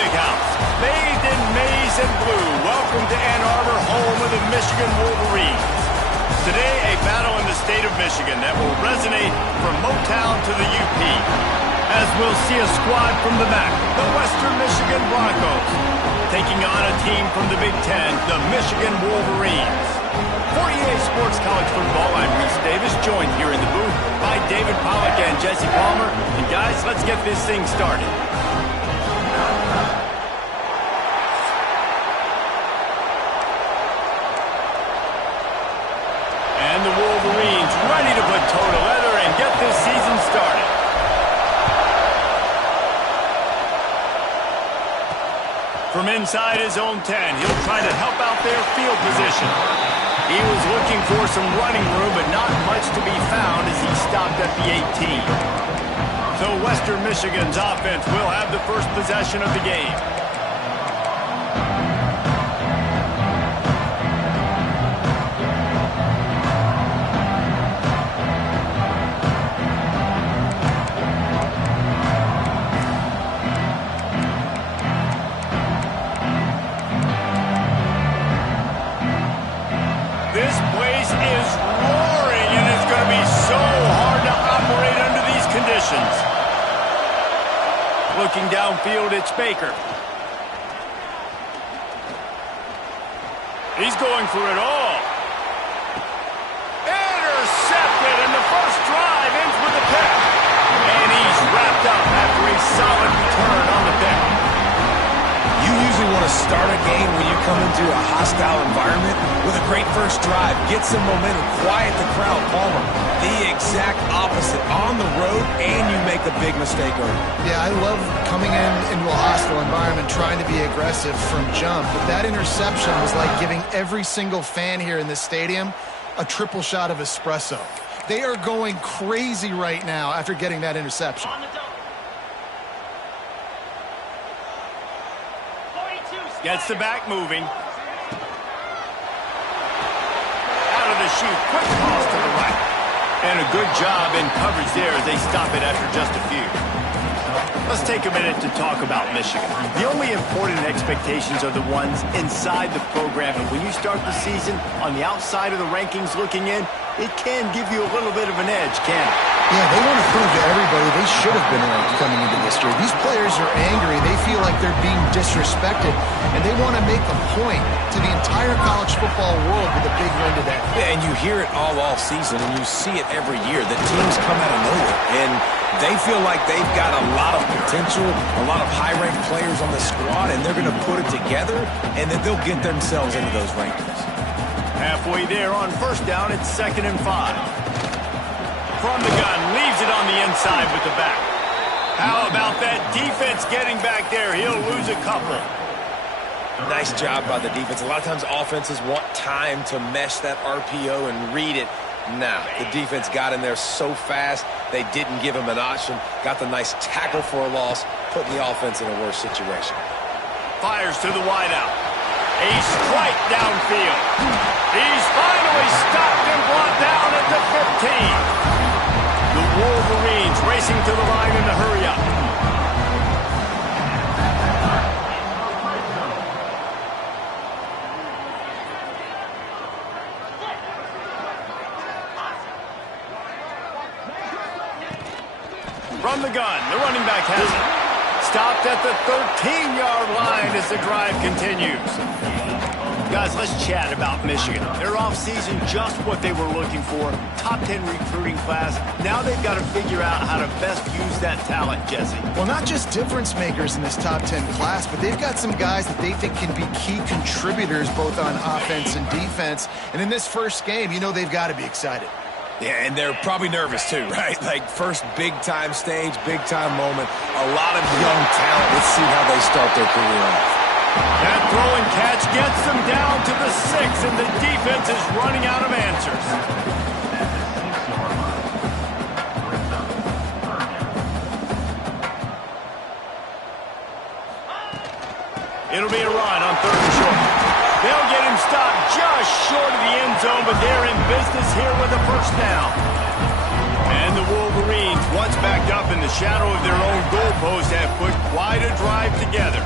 big house. Bathed in maize and blue, welcome to Ann Arbor, home of the Michigan Wolverines. Today, a battle in the state of Michigan that will resonate from Motown to the UP. As we'll see a squad from the MAC, the Western Michigan Broncos, taking on a team from the Big Ten, the Michigan Wolverines. For EA Sports College Football, I'm Reese Davis, joined here in the booth by David Pollack and Jesse Palmer. And guys, let's get this thing started. And the Wolverines ready to put toe to leather and get this season started. From inside his own 10, he'll try to help out their field position. He was looking for some running room, but not much to be found as he stopped at the 18. So Western Michigan's offense will have the first possession of the game. This place is roaring, and it's going to be so hard to operate under these conditions. Looking downfield, it's Baker. He's going for it all. Intercepted, and the first drive ends with a pick. And he's wrapped up after a solid return on the pick. You usually want to start a game when you come into a hostile environment with a great first drive. Get some momentum, quiet the crowd. Palmer, the exact opposite. On the road, and you make a big mistake early. Yeah, I love coming into a hostile environment, trying to be aggressive from jump. But that interception was like giving every single fan here in this stadium a triple shot of espresso. They are going crazy right now after getting that interception. Gets the back moving. Out of the chute, quick toss to the right. And a good job in coverage there as they stop it after just a few. Let's take a minute to talk about Michigan. The only important expectations are the ones inside the program. And when you start the season on the outside of the rankings looking in, it can give you a little bit of an edge, can't it? Yeah, they want to prove to everybody they should have been ranked coming into this year. These players are angry. They feel like they're being disrespected, and they want to make a point to the entire college football world with a big win today. Yeah, and you hear it all season, and you see it every year. The teams come out of nowhere, and they feel like they've got a lot of potential, a lot of high-ranked players on the squad, and they're going to put it together, and then they'll get themselves into those rankings. Halfway there on first down, it's 2nd and 5. From the gun, leaves it on the inside with the back. How about that defense getting back there? He'll lose a couple. Nice job by the defense. A lot of times offenses want time to mesh that RPO and read it. Nah, the defense got in there so fast, they didn't give him an option. Got the nice tackle for a loss, putting the offense in a worse situation. Fires to the wideout. A strike downfield. He's finally stopped and brought down at the 15. The Wolverines racing to the line in a hurry up. From the gun, the running back has it. Stopped at the 13-yard line as the drive continues. Guys, let's chat about Michigan. Their offseason, just what they were looking for. Top 10 recruiting class. Now they've got to figure out how to best use that talent, Jesse. Well, not just difference makers in this top 10 class, but they've got some guys that they think can be key contributors both on offense and defense. And in this first game, you know they've got to be excited. Yeah, and they're probably nervous too, right? Like first big-time stage, big-time moment. A lot of young talent. Let's see how they start their career off. That throw and catch gets them down to the 6, and the defense is running out of answers. It'll be a run on 3rd and short. They'll get him stopped just short of the end zone, but they're in business here with a first down. And the Wolverines, once backed up in the shadow of their own goalpost, have put quite a drive together.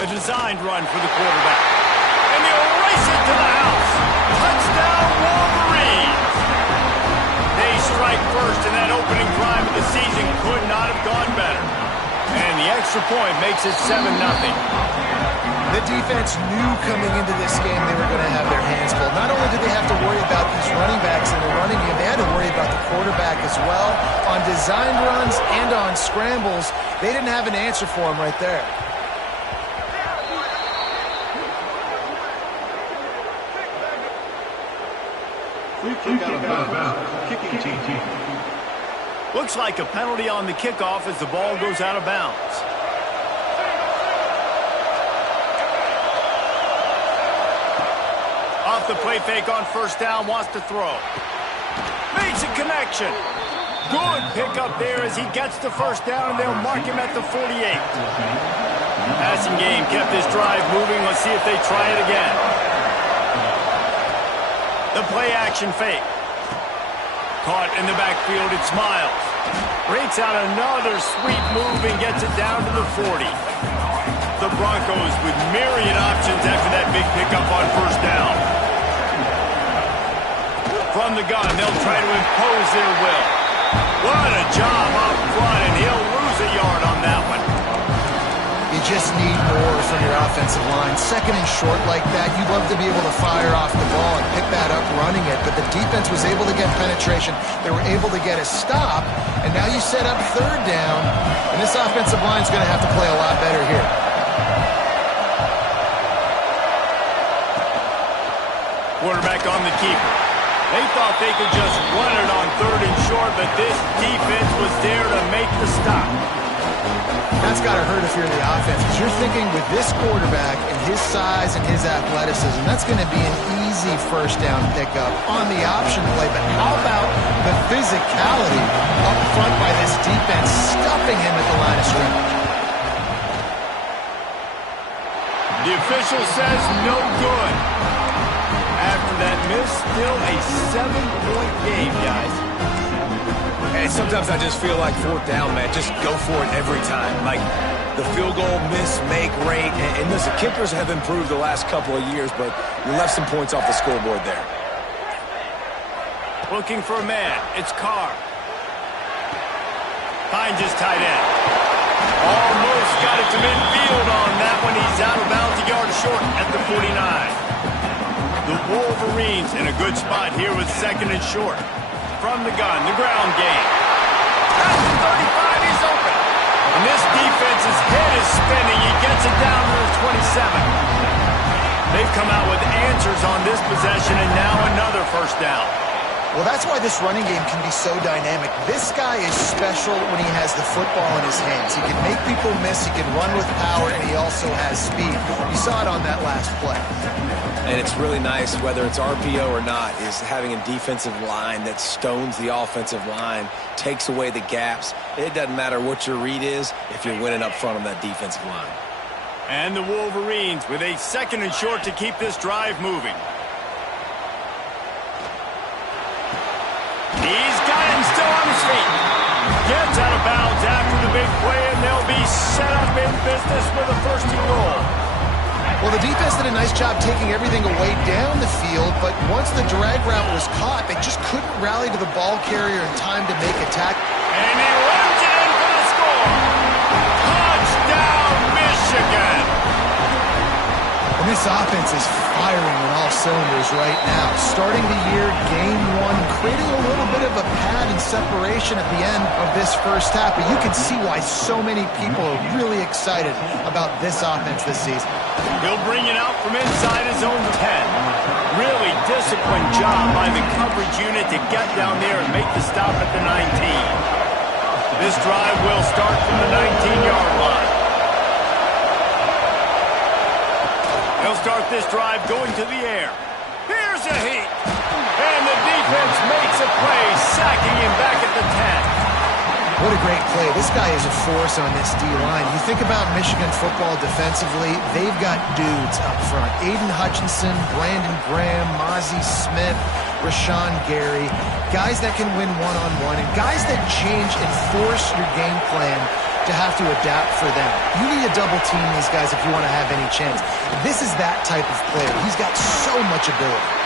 A designed run for the quarterback. And they'll race it to the house. Touchdown, Wolverines! They strike first, and that opening drive of the season could not have gone better. And the extra point makes it 7-0. The defense knew coming into this game they were going to have their hands full. Not only did they have to worry about these running backs in the running game, they had to worry about the quarterback as well. On designed runs and on scrambles, they didn't have an answer for him right there. Free kick out of bounds. Kicking team. Looks like a penalty on the kickoff as the ball goes out of bounds. Off the play fake on first down, wants to throw. Makes a connection. Good pickup there as he gets the first down, and they'll mark him at the 48. Passing game kept this drive moving. Let's see if they try it again. The play action fake. Caught in the backfield, it's Miles. Breaks out another sweet move and gets it down to the 40. The Broncos with myriad options after that big pickup on first down. From the gun, they'll try to impose their will. What a job up front, and he'll lose a yard on that one. You just need more from your offensive line. Second and short like that, you'd love to be able to fire off the ball and pick that up running it, but the defense was able to get penetration. They were able to get a stop, and now you set up third down, and this offensive line is going to have to play a lot better here. Quarterback on the keeper. They thought they could just run it on third and short, but this defense was there to make the stop. That's got to hurt if you're the offense, because you're thinking with this quarterback and his size and his athleticism, that's going to be an easy first down pickup on the option play. But how about the physicality up front by this defense, stuffing him at the line of scrimmage? The official says no good. After that miss, still a 7-point game, guys. And sometimes I just feel like fourth down, man. Just go for it every time. Like the field goal miss, make rate. And listen, kickers have improved the last couple of years, but you left some points off the scoreboard there. Looking for a man. It's Carr. Finds his tight end. Almost got it to midfield on that one. He's out of bounds a yard short at the 49. The Wolverines in a good spot here with second and short. From the gun, the ground game. At the 35, he's open. And this defense's head is spinning. He gets it down to the 27. They've come out with answers on this possession, and now another first down. Well, that's why this running game can be so dynamic. This guy is special when he has the football in his hands. He can make people miss, he can run with power, and he also has speed. You saw it on that last play. And it's really nice, whether it's RPO or not, is having a defensive line that stones the offensive line, takes away the gaps. It doesn't matter what your read is if you're winning up front on that defensive line. And the Wolverines with a second and short to keep this drive moving. He's got it still on his feet. Gets out of bounds after the big play, and they'll be set up in business with a first and goal. Well, the defense did a nice job taking everything away down the field, but once the drag route was caught, they just couldn't rally to the ball carrier in time to make a tackle. And he runs it in for the score. Touchdown, Michigan. And this offense is firing on all cylinders right now. Starting the year, game one, creating a little bit of a pad and separation at the end of this first half. But you can see why so many people are really excited about this offense this season. He'll bring it out from inside his own 10. Really disciplined job by the coverage unit to get down there and make the stop at the 19. This drive will start from the 19-yard line. They'll start this drive going to the air. Here's a heat. And the defense makes a play, sacking him back at the 10. What a great play. This guy is a force on this D-line. You think about Michigan football defensively, they've got dudes up front. Aiden Hutchinson, Brandon Graham, Mozzie Smith, Rashawn Gary. Guys that can win one-on-one and guys that change and force your game plan to have to adapt for them. You need to double team these guys if you want to have any chance. This is that type of player. He's got so much ability.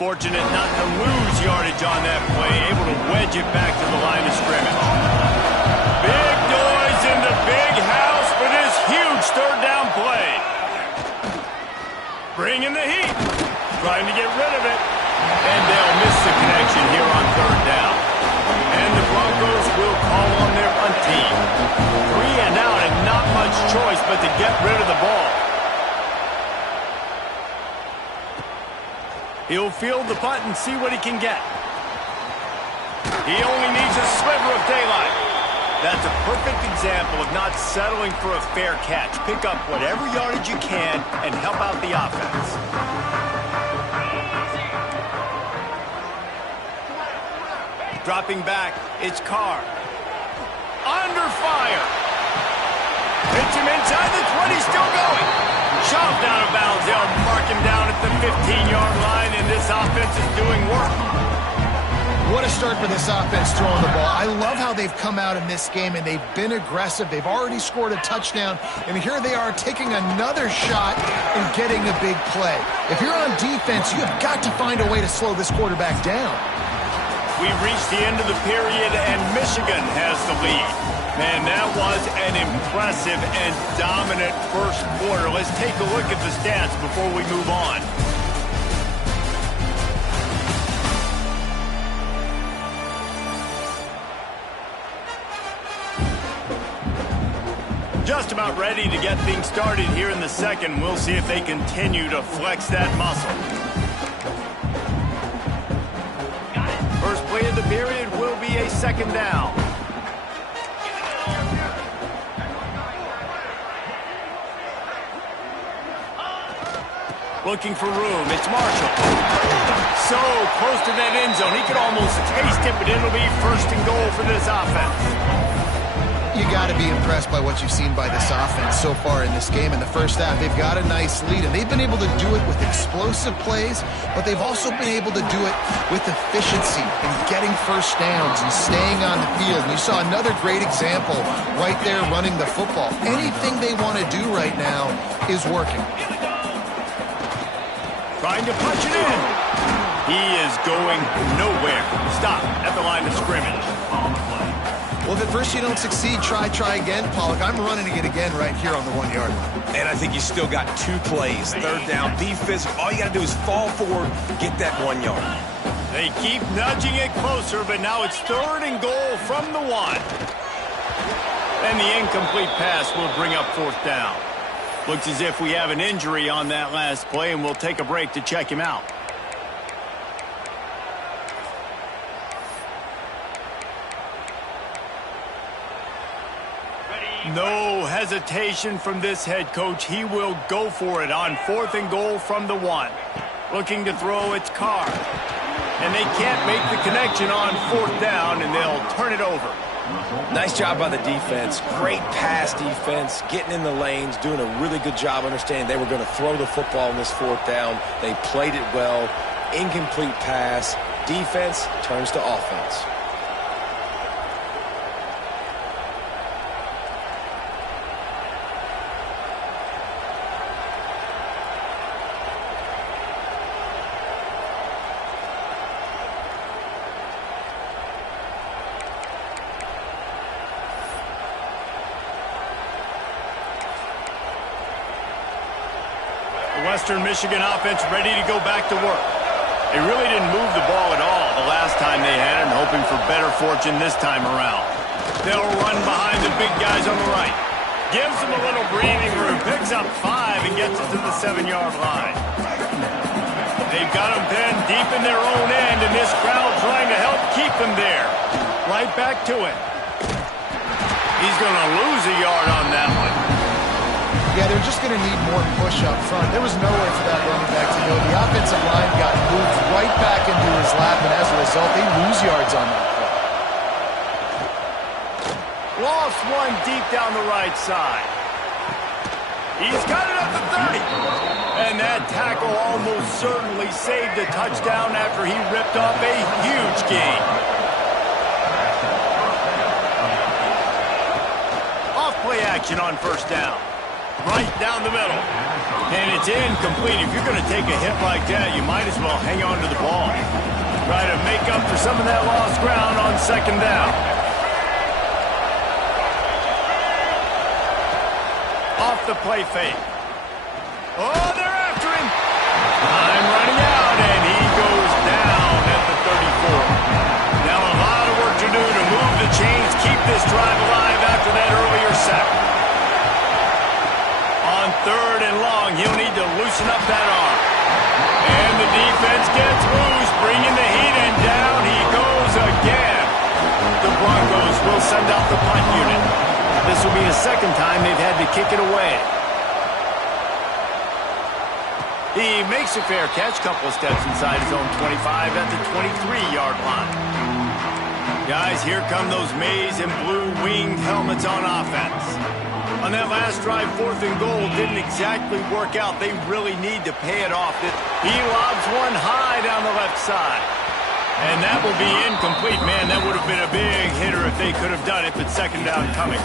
Fortunate not to lose yardage on that play, able to wedge it back to the line of scrimmage. Big noise in the big house for this huge third down play. Bringing the heat, trying to get rid of it, and they'll miss the connection here on third down. And the Broncos will call on their punt team. 3 and out and not much choice but to get rid of the ball. He'll field the punt and see what he can get. He only needs a sliver of daylight. That's a perfect example of not settling for a fair catch. Pick up whatever yardage you can and help out the offense. Dropping back, it's Carr. Under fire. Hits him inside the 20, still going. Shoved out of bounds. They'll mark him down at the 15-yard line, and this offense is doing work. What a start for this offense throwing the ball. I love how they've come out in this game, and they've been aggressive. They've already scored a touchdown, and here they are taking another shot and getting a big play. If you're on defense, you have got to find a way to slow this quarterback down. We've reached the end of the period, and Michigan has the lead. Man, that was an impressive and dominant first quarter. Let's take a look at the stats before we move on. Just about ready to get things started here in the second. We'll see if they continue to flex that muscle. First play of the period will be a second down. Looking for room. It's Marshall. So close to that end zone. He could almost taste it, but it'll be first and goal for this offense. You got to be impressed by what you've seen by this offense so far in this game. In the first half, they've got a nice lead, and they've been able to do it with explosive plays, but they've also been able to do it with efficiency and getting first downs and staying on the field. And you saw another great example right there running the football. Anything they want to do right now is working. Trying to punch it in. He is going nowhere. Stop at the line of scrimmage. Well, if at first you don't succeed, try again. Pollock, I'm running it again right here on the 1-yard line. And I think you still got 2 plays. Third down, be physical. All you got to do is fall forward, get that 1 yard. They keep nudging it closer, but now it's third and goal from the 1. And the incomplete pass will bring up 4th down. Looks as if we have an injury on that last play, and we'll take a break to check him out. No hesitation from this head coach. He will go for it on 4th and goal from the 1. Looking to throw, it's Carr. And they can't make the connection on 4th down, and they'll turn it over. Nice job by the defense. Great pass defense, getting in the lanes, doing a really good job understanding they were going to throw the football on this 4th down. They played it well. Incomplete pass. Defense turns to offense. Western Michigan offense ready to go back to work. They really didn't move the ball at all the last time they had it, and hoping for better fortune this time around. They'll run behind the big guys on the right. Gives them a little breathing room, picks up 5 and gets it to the 7-yard line. They've got them pinned deep in their own end, and this crowd trying to help keep them there. Right back to it. He's going to lose a yard on that one. Yeah, they're just going to need more push up front. There was no way for that running back to go. The offensive line got moved right back into his lap, and as a result, they lose yards on that play. Lost one deep down the right side. He's got it at the 30. And that tackle almost certainly saved the touchdown after he ripped off a huge gain. Off play action on 1st down. Right down the middle. And it's incomplete. If you're going to take a hit like that, you might as well hang on to the ball. Try to make up for some of that lost ground on 2nd down. Off the play fake. Oh, they're after him. Time running out, and he goes down at the 34. Now a lot of work to do to move the chains, keep this drive alive after that earlier sack. On 3rd and long, he'll need to loosen up that arm. And the defense gets loose, bringing the heat, and down he goes again. The Broncos will send out the punt unit. This will be the 2nd time they've had to kick it away. He makes a fair catch, couple of steps inside his own 25 at the 23-yard line. Guys, here come those maize and blue winged helmets on offense. On that last drive, 4th and goal didn't exactly work out. They really need to pay it off. He lobs one high down the left side. And that will be incomplete. Man, that would have been a big hitter if they could have done it, but 2nd down coming.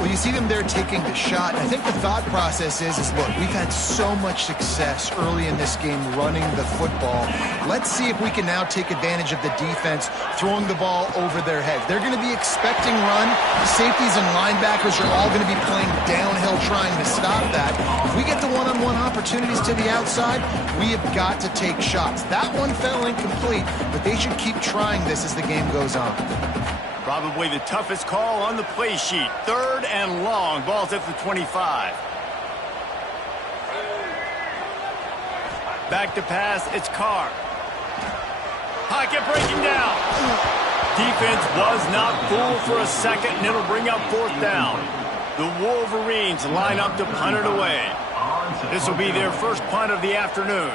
Well, you see them there taking the shot. I think the thought process is look, we've had so much success early in this game running the football. Let's see if we can now take advantage of the defense throwing the ball over their heads. They're going to be expecting run. Safeties and linebackers are all going to be playing downhill trying to stop that. If we get the one-on-one opportunities to the outside, we have got to take shots. That one fell incomplete, but they should keep trying this as the game goes on. Probably the toughest call on the play sheet. 3rd and long. Ball's at the 25. Back to pass. It's Carr. Pocket breaking down. Defense was not fooled for a second, and it'll bring up 4th down. The Wolverines line up to punt it away. This will be their first punt of the afternoon.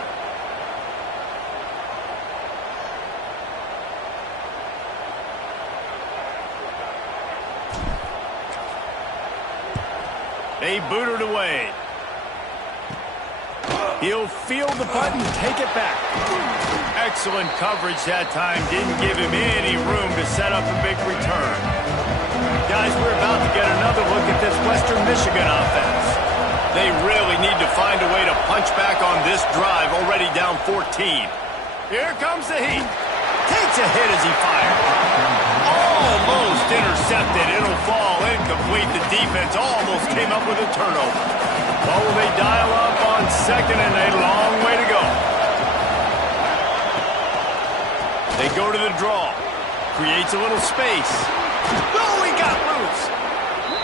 They boot it away. He'll field the punt and take it back. Excellent coverage that time. Didn't give him any room to set up a big return. Guys, we're about to get another look at this Western Michigan offense. They really need to find a way to punch back on this drive, already down 14. Here comes the heat. Takes a hit as he fires. Almost intercepted. It'll fall incomplete. The defense almost came up with a turnover. Oh, they dial up on 2nd and a long way to go. They go to the draw. Creates a little space. Oh, he got loose.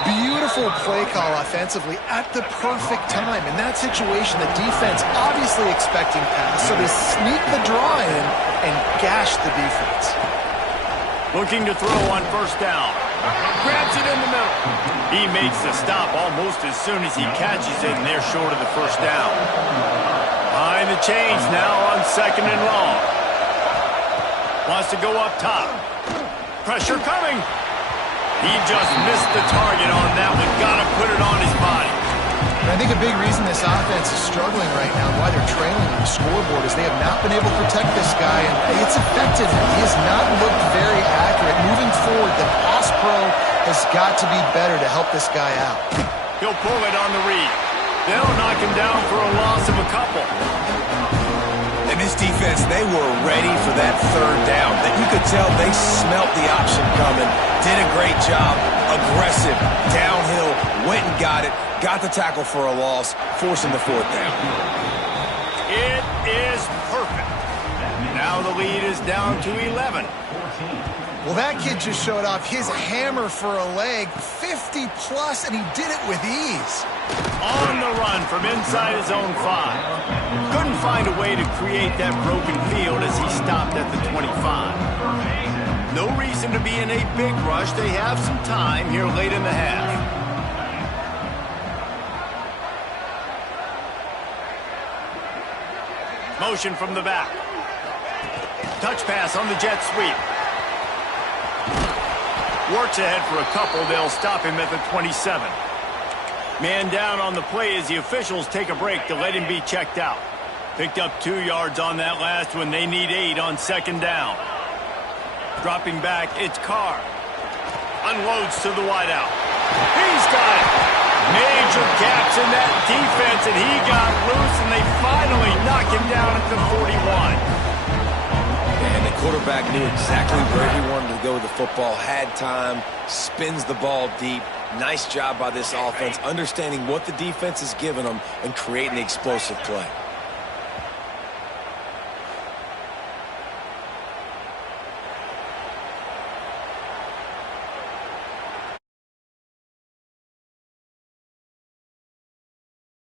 Beautiful play call offensively at the perfect time. In that situation, the defense obviously expecting pass, so they sneak the draw in and gash the defense. Looking to throw on first down. Grabs it in the middle. He makes the stop almost as soon as he catches it, and they're short of the first down. Behind the chains now on second and long. Wants to go up top. Pressure coming. He just missed the target on that one. Got to put it on his body. And I think a big reason this offense is struggling right now, why they're trailing on the scoreboard, is they have not been able to protect this guy, and it's affected him. He has not looked very accurate. Moving forward, the pass pro has got to be better to help this guy out. He'll pull it on the read. They'll knock him down for a loss of a couple. And this defense, they were ready for that third down. That you could tell they smelt the option coming. Did a great job. Aggressive. Downhill. Went and got it. Got the tackle for a loss. Forcing the fourth down. It is perfect. Now the lead is down to 11. Well, that kid just showed off his hammer for a leg, 50-plus, and he did it with ease. On the run from inside his own 5. Couldn't find a way to create that broken field as he stopped at the 25. No reason to be in a big rush. They have some time here late in the half. Motion from the back. Touch pass on the jet sweep. Works ahead for a couple. They'll stop him at the 27. Man down on the play as the officials take a break to let him be checked out. Picked up 2 yards on that last one. They need 8 on second down. Dropping back, it's Carr. Unloads to the wideout. He's got it. Major gaps in that defense, and he got loose, and they finally knock him down at the 41. And the quarterback knew exactly where he wanted to go with the football, had time, spins the ball deep. Nice job by this offense, understanding what the defense is giving them and creating the explosive play.